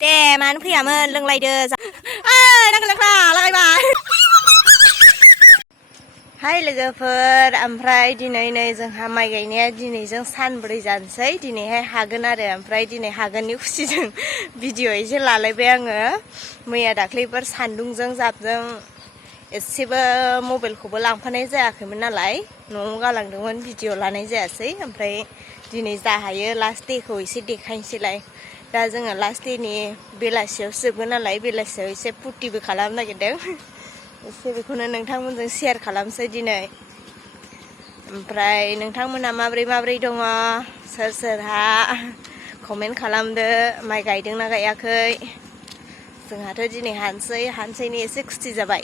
दे मानो फैयामोन लोंलायदो नांगोन लागायबाय हाय लोगोफोर ओमफ्राय दिनै नै जोंहा माइ गायनाया दिनैजों सानब्रै जानोसै दिनैहाय हागोन आरो ओमफ्राय दिनै हागोननि खुसिजों भिडिअ एसे लालायबाय आङो मैया दाख्लैफोर सान्दुंजों जाबजों एसेबो मबाइलखौबो लांफानाय जायाखैमोन नालाय न'आव गालांदोंमोन भिडिअ लानाय जायासै ओमफ्राय दिनै जा हायो लास्ट डेखौ एसे देखायनोसैलाय दा जोङो लास्ट डेनि बेलासियावसो जोबगोन नालाय बेलासियाव एसे फुर्टिबो खालामनो नागिरदों एसे बेखौनो नोंथांमोनजों शेयार खालामसै दिनै ओमफ्राय नोंथांमोना माब्रै दङ सोर सोरहा कमेन्ट खालामदो माइ गायदोंना गायाखै जोंहाथ' दिनै हानसैनि एसे खुसि जाबाय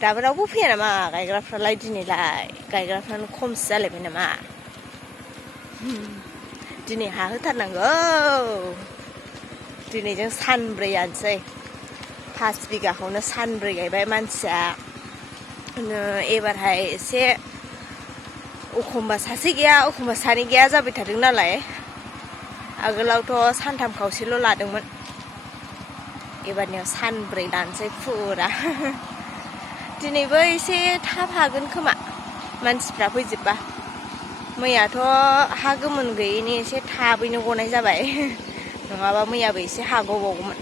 दाबो रावबो फैया नामा गायग्राफ्रालाय दिनैलाय गायग्राफ्रानो खमसो जालायबाय नामा दिनै हाहोथारनांगौ दिनैजों सानब्रैयानोसै 5 बिगाखौनो सानब्रै गायबाय मानसिया एबारहाय एसे एखमबा सासे गैया एखमबा सानै गैया जाबाय थादों नालाय आगोलावथ' सानथाम खावसेल' लादोंमोन एबारनियाव सानब्रै लानोसै फुरा दिनैबो एसे थाब हागोन खोमा मानसिफ्रा फैजोबबा मैयाथ' हा गोमोन गैयैनि एसे थाबैनो गनाय जाबाय नङाबा मैयाबो एसे हाग'बावगौमोन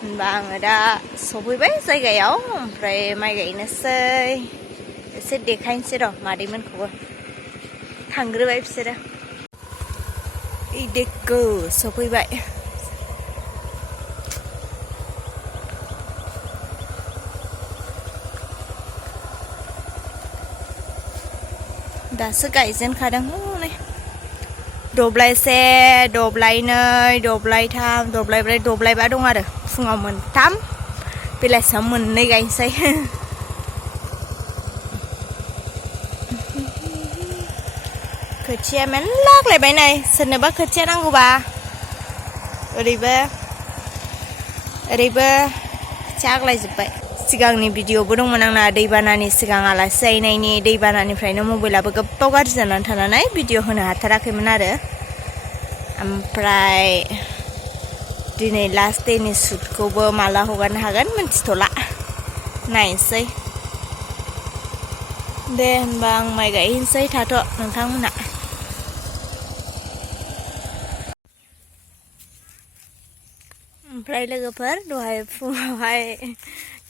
होनबा आङो दा सफैबाय जायगायाव ओमफ्राय माइ गायनोसै एसे देखायनोसै र' मादैमोनखौबो थांग्रोबाय बिसोरो देखो सफैबाय दासो गायजेनखादों हनै दब्लायसे दब्लायनै दब्लायथाम दब्लायब्रै दब्लायबा दं आरो फुङाव मोनथाम बेलासियाव मोननै गायनोसै खोथिया मेरला आग्लायबाय नै सोरनोबा खोथिया नांगौबा ओरैबो खोथिया आग्लायजोब्बाय सिगांनि भिडिअबो दंमोन आंना दैबानानि सिगां आलासि जाहैनायनि दैबानानिफ्रायनो मबाइलाबो गोबाव गाज्रि जानानै थानानै भिडिअ होनो हाथाराखैमोन आरो ओमफ्राय दिनै लास्ट डेनि शुटखौबो माला हगारनो हागोन मिन्थिथ'ला नायनोसै दे होनबा आं माइ गायहैनोसै थाथ' नोंथांमोना ओमफ्राय लोगोफोर दहाय फुङावहाय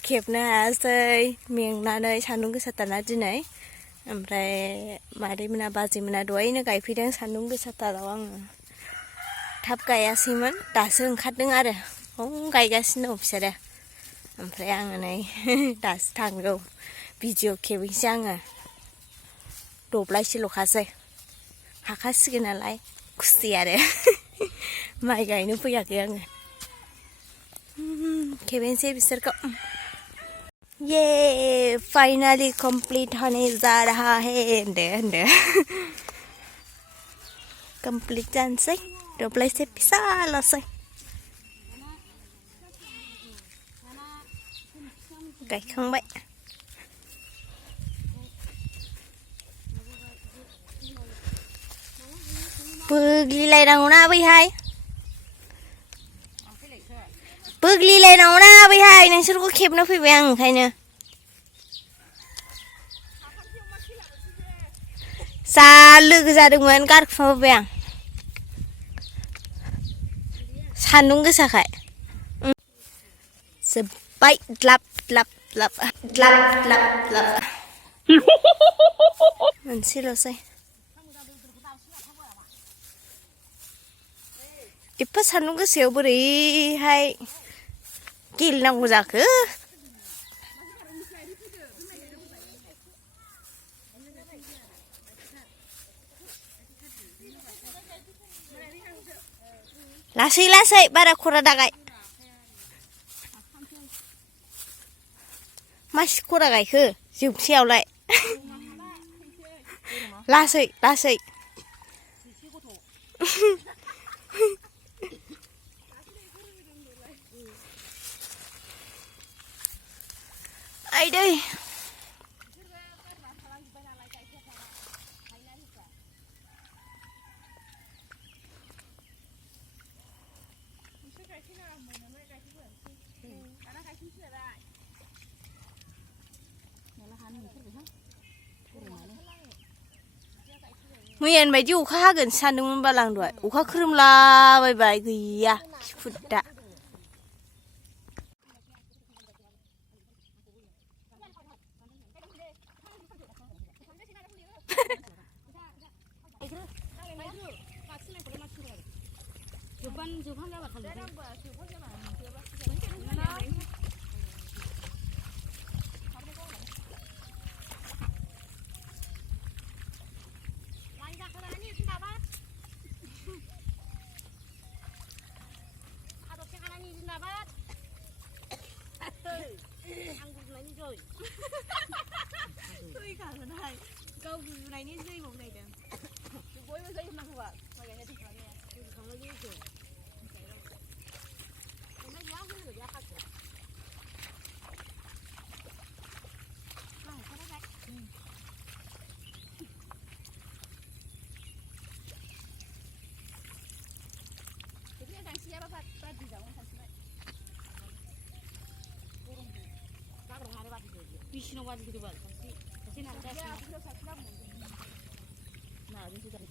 खेबनो हायासै मेंनानै सान्दुं गोसाथारना दिनै ओमफ्राय मादैमोना बाजैमोना दहायनो गायफैदों सान्दुं गोसाथाराव आङो थाब गायासैमोन दासो ओंखारदों आरो गायगासिनो दं बिसोरो ओमफ्राय आङो नै दासो थांगौ भिडिअ खेबहैसै आङो दब्लायसेल'खासै हाखासिगोन नालाय खुसि आरो माइ गायनो फैयाखै आङो खेबहैसै बिसोरखौ ये फाइनली कंप्लीट होने जा रहा है होनदो कंप्लीट जानोसै दब्लायसे फिसाल'सै गायखांबाय बोग्लिलायनांगौना बैहाय बोग्लिलायनांगौना बैहाय नोंसोरखौ खेबनो फैबाय आं ओंखायनो जा लोगो जादोंमोन गारखुमाबोबाय आं सान्दुं गोसाखाय जोब्बाय द्लाब मोनसेल'सै एफा सान्दुं गोसायाव बोरैहाय गेलेनांगौ जाखो लासै बारा खरा दागाय मासि खरा गायखो जोबसेयावलाय लासै आइदै मैयानि बायदि अखा हागोन सानदोंमोन बाल आं दहाय अखा खोरोमलाबायबाय गैया खिफुदा गाव गुजुनायनि जै मावनायदों बयबो जै होनांगौबा माइ गायनाय Bisino wadi gitu bal, kasi nanti nah ini sudah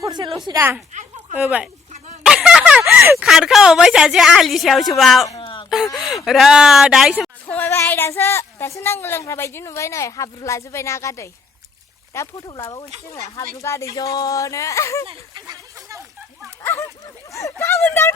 Kursi sudah, baik. Karena baca aja ahli siapa. Dah, dari semua baik dah senang ngelang rabai junu baik nih, habru laju baik nak ada. Dah foto lama ucing lah, habru ada John. Kamu dah.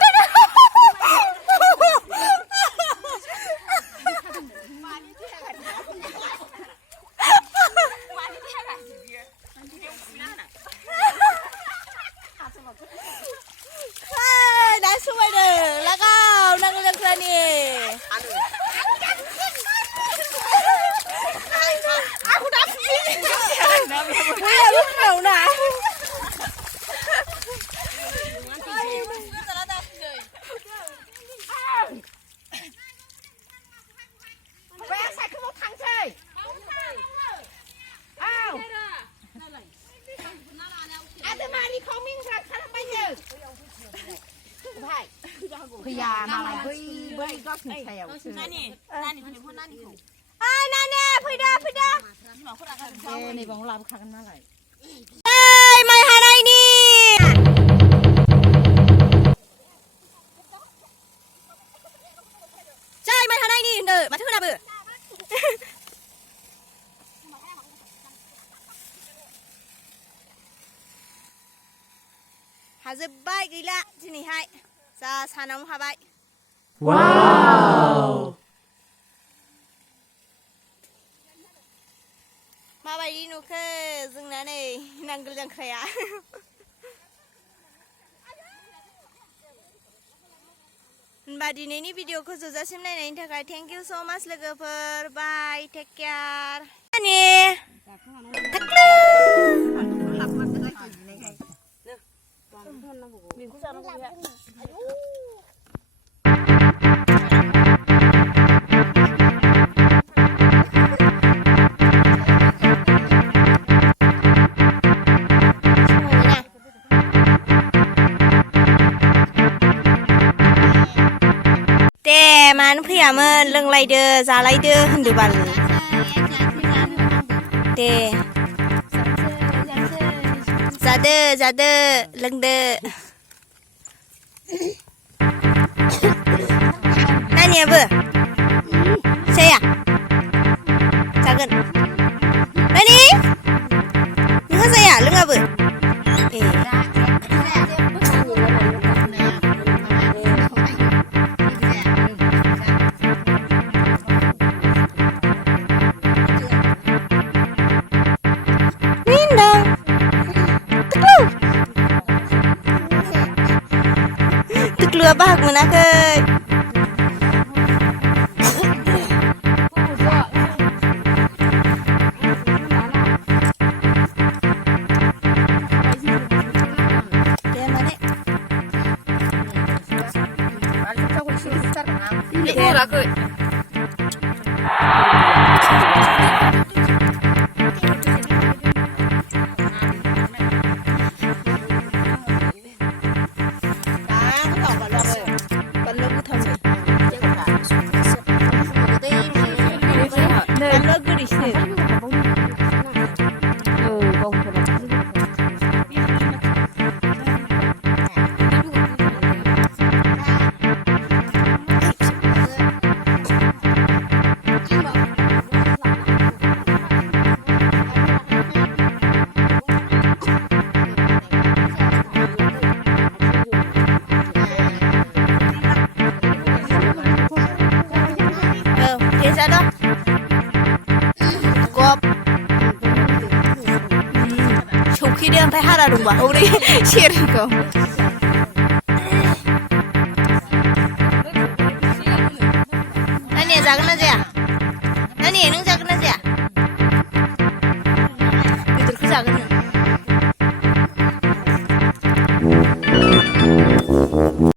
Này bóng làm khăn nó lại. Ê, mày hai đây nè. Chơi mày hai đây nè, đợi, mà thứ nào bự. Hà dập bay ghi lạ, chứ này hai. Ra xa nóng hà bay. Wow. Mabaidi nuke जोंना नै नांगोल जांख्राया होनबा दिनैनि भिडिअखौ जोबजासिम नायनायनि थाखाय thank you सो माच लोगोफोर बाय टेक केयार बेखौ जानांगौ बे आयु दे मानो फैयामोन लोंलायदो जालायदो होनदो बाल दे जादो जादो लोंदो नानियाबो saya जागोन नानि नोंहा जाया लोङाबो Tekluwa bahag monakhै Sokidो ओमफ्राय हारा दंबा हौरै सेरखौ नानिया जागोन ना जाया नानि नों जागोन ना जाया